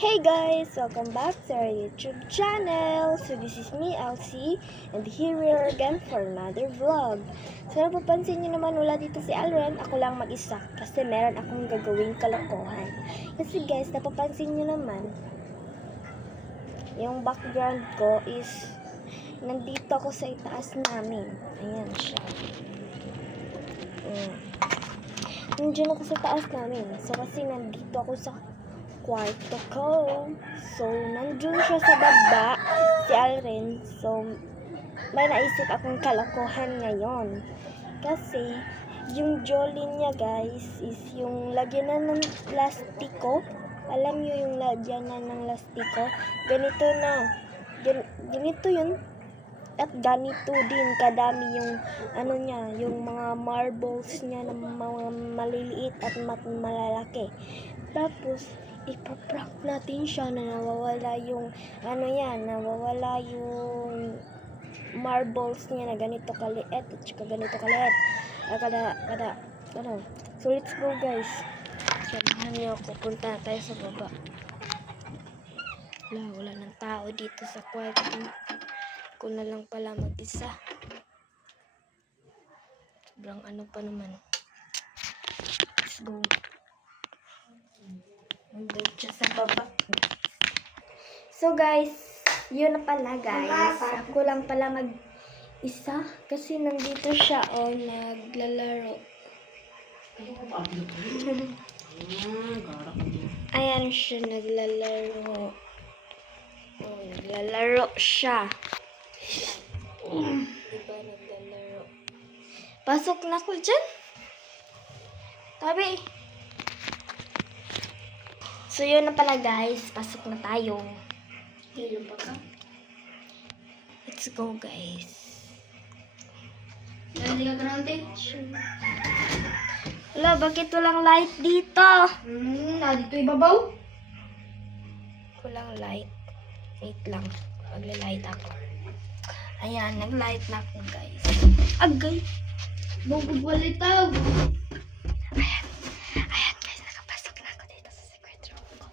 Hey guys! Welcome back to our YouTube channel! So this is me, Elsie, and here we are again for another vlog. So napapansin nyo naman wala dito si Alren, ako lang mag-isa kasi meron akong gagawing kalokohan. Kasi guys, napapansin nyo naman, yung background ko is nandito ako sa itaas namin. Ayan siya. Nandiyan ako sa taas namin. So kasi nandito ako sa kwarto ko. So, nandun siya sa baba, si Alren. So, may naisip akong kalokohan ngayon. Kasi, yung jolly niya guys, is yung lagyanan ng lastiko. Alam nyo yung lagyanan ng lastiko? Ganito na. Ganito yun. At ganito din kadami yung ano niya, yung mga marbles niya na mga maliliit at malalaki. Tapos, ipaprank natin siya na nawawala yung ano yan, nawawala yung marbles niya na ganito kaliit at saka ganito kaliit. So, let's go guys. Samahan niyo ako. Punta na tayo sa baba. Wala ng tao dito sa kwarto. Ako na lang pala mag-isa. Sobrang ano pa naman. Let's go. Nandun siya sa baba. So guys, yun na pala guys. Ako lang pala mag-isa. Kasi nandito siya naglalaro. Ayan siya, naglalaro. Naglalaro siya. Diba naglalaro? Pasok na ko dyan. Tabi. So, yun na pala guys. Pasok na tayo. Let's go guys. Hindi ka grande? Wala, bakit walang light dito? Dito ibabaw? Walang light. Wait lang. Magla-light ako. Ayan, nag-light na ako guys. Agay! Bugod walitaw. Ayan guys, nakapasok na ako dito sa secret room ko.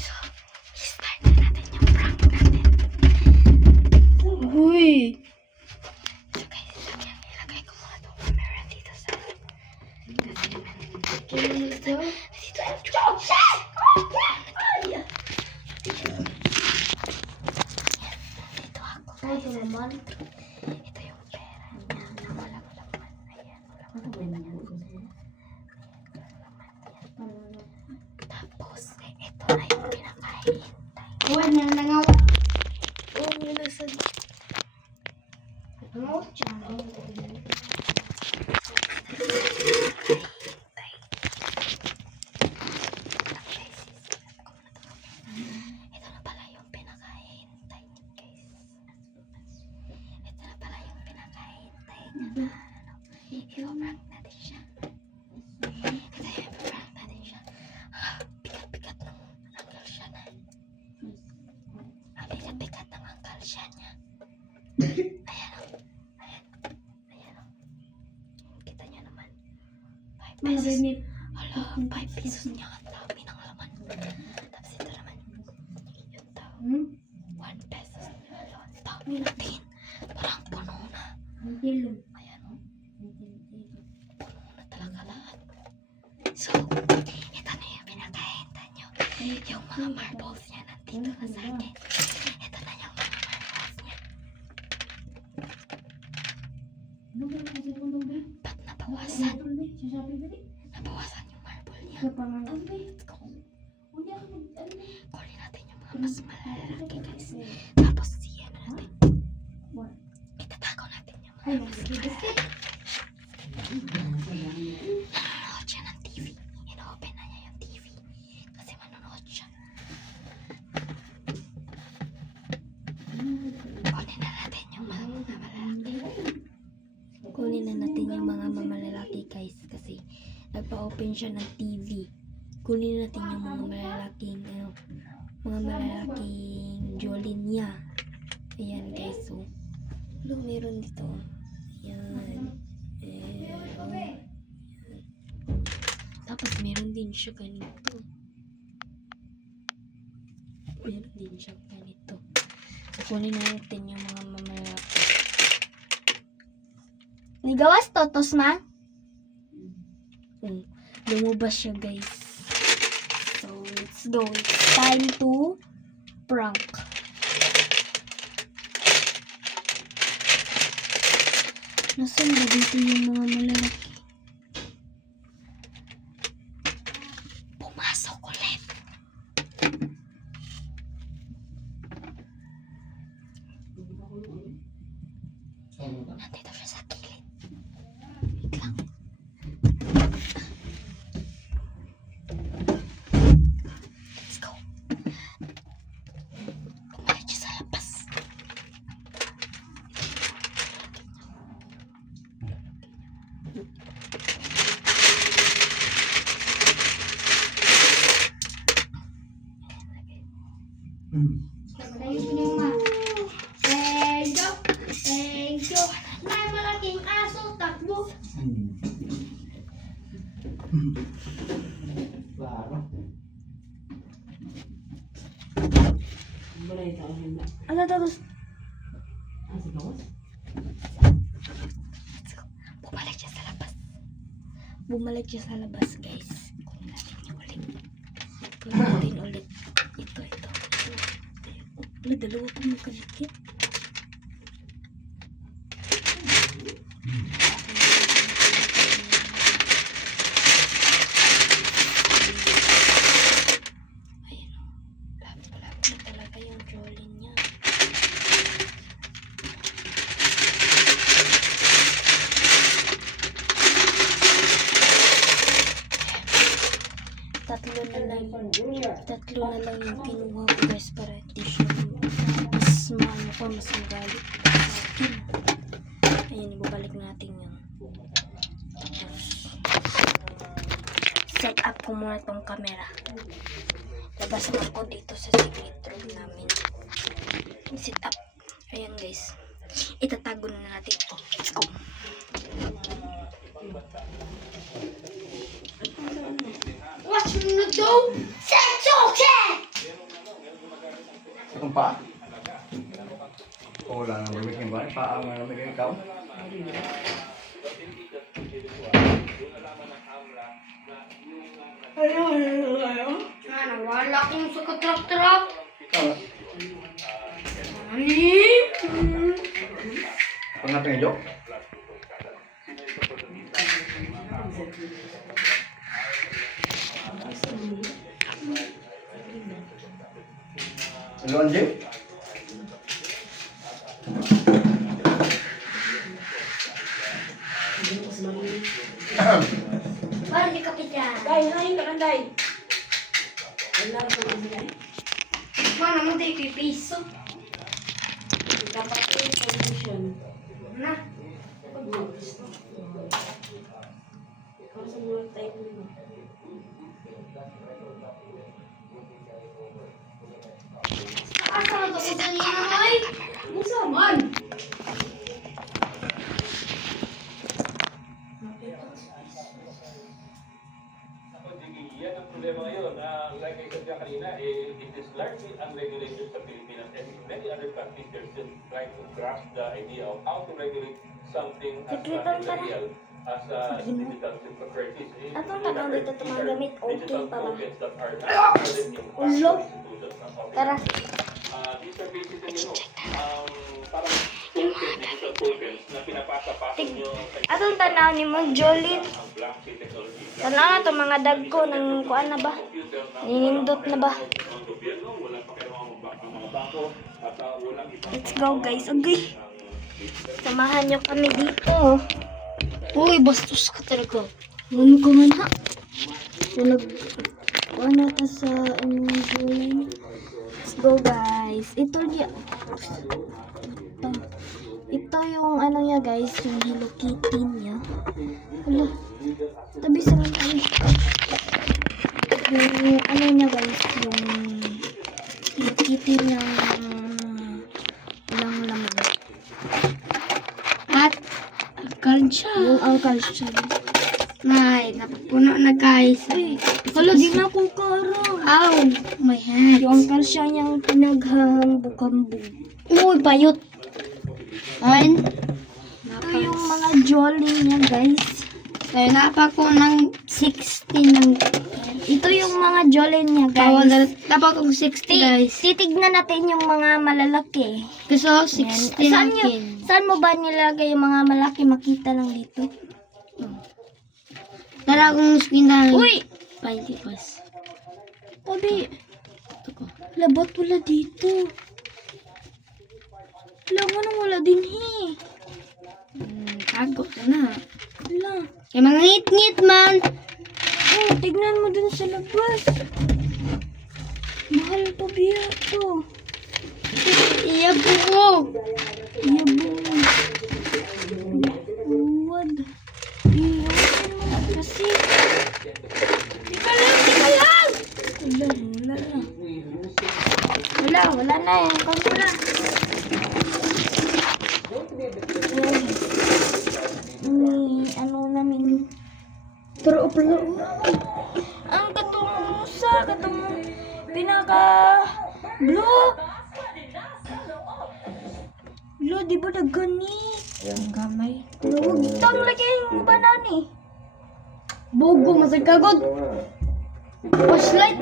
So, i-start na natin yung prank natin. Uy! So guys, ilagay ko muna itong camera dito sa... Kasi naman... Dito yung... Dito ako guys. Ito naman. Ito yung pera niya na walang laman. Ayan, walang laman. Tapos, ito na yung pinakain. Huwag na nangaw. Oh, nilasan. Nangaw siya. Ito na pala yung pinakahintay guys. Ito na pala yung pinakahintay na i-prank natin siya. Ito yung i-prank natin siya. Bigat-bigat ng angkal siya na. Bigat-bigat ng angkal siya niya. Ayan o. Ayan o. Kita niya naman. 5 pesos. Hala, 5 pesos niya. Ang dami ng laman. Tapos ito naman. Yung tao. 1 pesos. Hala, ang dami natin. Parang puno na. Ayan o. Puno na talaga lahat. So, ito na yung pinakahenta nyo. Yung mga marbles niya nandito na sa akin. Ito na yung mga marbles niya. Ba't nabawasan? Nabawasan yung marble niya. Let's go. Kunin natin yung mga mas malalaki guys. Tapos siya na natin. Itatago natin yung mga mas malalaki. Nanonood siya ng TV. Ino-open na niya yung TV. Kasi manonood siya. Kunin na natin yung mga malalaki. Kunin na natin yung mga malalaki guys. Kasi nagpa-open siya ng TV. Kunin natin yung mga malalaking jolly niya. Ayan guys. So, meron dito. Ayan. Tapos meron din siya ganito. Meron din siyang ganito. So, kunin natin yung mga mamalaki. Nigawas totos ma? Lumabas siya guys. So, let's go. It's time to prank. Nasaan ba dito yung mga malalaki? Pumasok ulit. Nandito siya sa gilid. Wait lang. Let's go. Bumalik siya sa labas. Thank you, ma. Thank you. Thank you. May malaking aso, takbo. Claro. Balay taon yun na. Ano tapos? Sa gawas? Bumalik siya sa labas. Bumalik siya sa labas, guys. Kunin natin niya ulit. Kunin natin ulit. Ito. Wala, dalawa pa magkalikit. Ayun o. Lapit na talaga yung jolly niya. Tatlo na lang yung kinuha ko guys para hindi siya mas maano pa, mas magalit sa akin. Ayan, ibabalik natin yun. Set up ko muna tong camera. Labas na ako dito sa secret room namin. Set up. Ayan guys. Itatago na natin ito. Let's go. Watch me na daw. Setsuke! Itong paa? O wala nang gamit yung bahay. Paa nga namin kayo ikaw. Wala kong sa katrap-trap. Pag natin yung joke. Hello, Anjing? Parang di kapit yan. Day, hain ka lang, Day. Wala ka lang, Day. Mana mo tayo pipiso. Dapat ko yung solution. Na. Kung sa mga tayo mo. Asa na to sa niya, ay? Musa man! Yan ang problema ngayon. Like I said kanina, it is largely unregulated sa Pilipinas and in many other countries they're still trying to grasp the idea of how to regulate something as Sekretar ka na. illegal as digital securities. Atong tanong dito ito mga gamit, okay pa ba? Ulo! Tara. These are basically, parang digital tokens na pinapasa-pasa nyo sa Atong tanaw ni Mong Jolin. ang blockchain technology. Tanaw na to mga dagko ng kuan na ba? Ninindot na ba? Ang gobyerno, wala pa kayo ang mga bangko at walang ibang Let's go guys. Okay. Samahan nyo kami dito. Uy, bastos ka talaga. Ano ka man ha? Kuan na ta sa Mong Jolin. Let's go guys. Ito yung ano niya guys, yung Hello Kitty niya. Hala, tabi sa mga tayo. Yung ano niya guys, yung Hello Kitty niya walang laman. At, angkal siya. Yung angkal siya. Nay, napupuno na guys. Ay, Hala, di na ko karo. ow, my head. Yung Persia niyang pinaghambog-hambog. Uy, payot. Ayun. Ito yung mga jolly niya, guys. Kaya napa ko ng 60 ng Ito yung mga jolly niya, tawag guys. napa ko 60 guys. Titignan natin yung mga malalaki. Gusto Yan. 60 Saan, ng nyo, kin. saan mo ba nilagay yung mga malaki? Makita lang dito. Tara akong screen na. Uy! 20 pas. Tabi. Labat wala dito. Wala mo nang wala din, Tago ka na. Wala. Kaya mga ngit-ngit man. Oh, tignan mo dun sa labas. Mahal pa biya to. Iya po. Iya buwan. Buwan. Iya buwan kasi. Tika lang. Wala na yan. Kung wala. Ano namin. Pero pala. Ang katong sa katong pinaka blue. Blue, di ba nagani? Ang gamay. Huwag tang lagi yung banani. Bogo, masagkagod. Flashlight.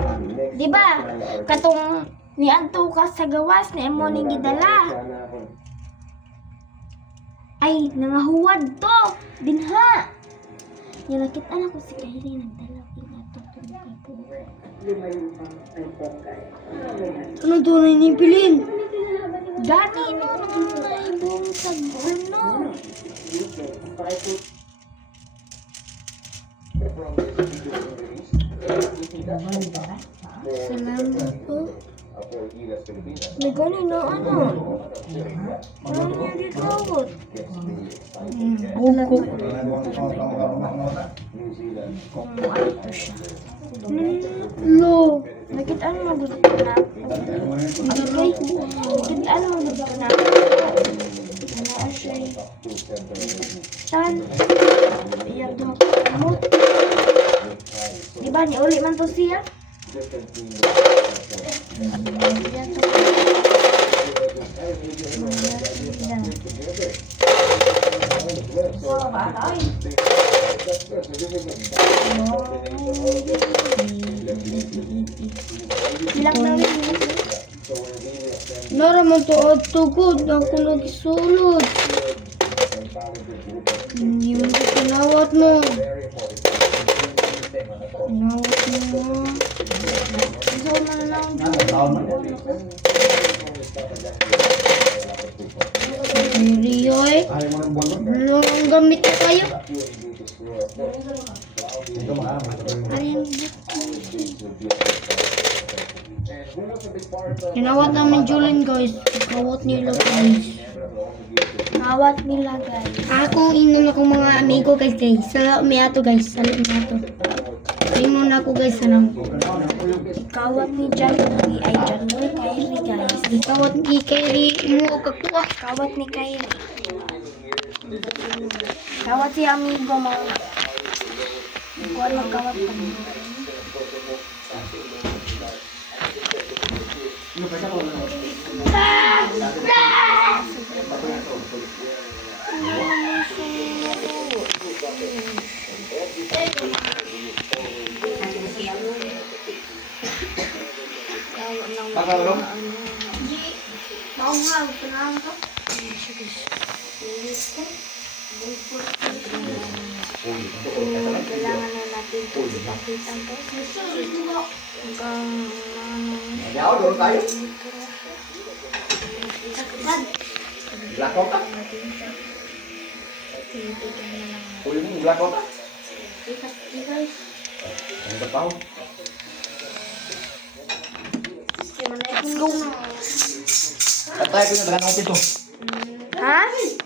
Di ba? Katong nianto ka sa gawas ni emo ning gidala. Ay, nangahuwad to. Dinha. Nilakit anak ko si Kyrie nagdala pinato to kay po. Ano tunay ni Pilin? Gani no may buong sa guno. Salamat po. May gani na ano. Ano niya gitawot? Bogo. Kung ano to siya. Lo. Nakita ano magusto na ako. Okay. Nakita ano magusto na ako. Ano siya. Saan? Iyak daw ako. Di ba ni uli man to siya? Bilang na rin. Nara man to at tugod. Ako nagisulod. Hindi mo ko pinawat mo. Pinawat mo. So, man lang. Riyoy. Ayaw mo ng buwan doon? Ano ang gamit na kayo? Ito mga. Ayun. Kinawat namin Julin guys. Kawat nila guys. Nawat nila, guys. Ako inom ako mga amigo guys guys. Sa umiato guys. Sa umiato. Inom na ako guys. Ano? Kawat ni John Louie ay John Louie Kyrie, guys. Kawat ni Kerry. Mo kakuha. Kawat ni Kyrie. Kawat si amigo mga. Kuha ng kawat pa. Pakalong? Maunghang, pinahan ko. Kailangan na natin ito ipakitan to. Hanggang Ayaw, doon tayo. saktan. Blackout ka? Tinitigan na lang. Uy mo, blackout ka? Ikat, guys. Ano ba tao? Let's go. At tayo ko yung dagan ng piso. Ha?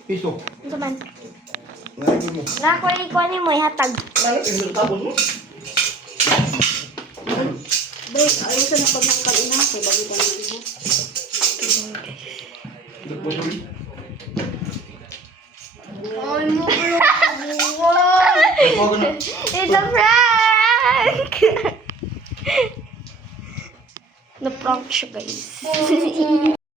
Piso. Ito man. Ngayon mo. Nakuha ni mo, ihatag. Ngayon, yung tapos mo. Break, ayun sa napagmangkal ina. Kaya bago ka naman mo. Ay mo. Ay, Na-prank siya, guys.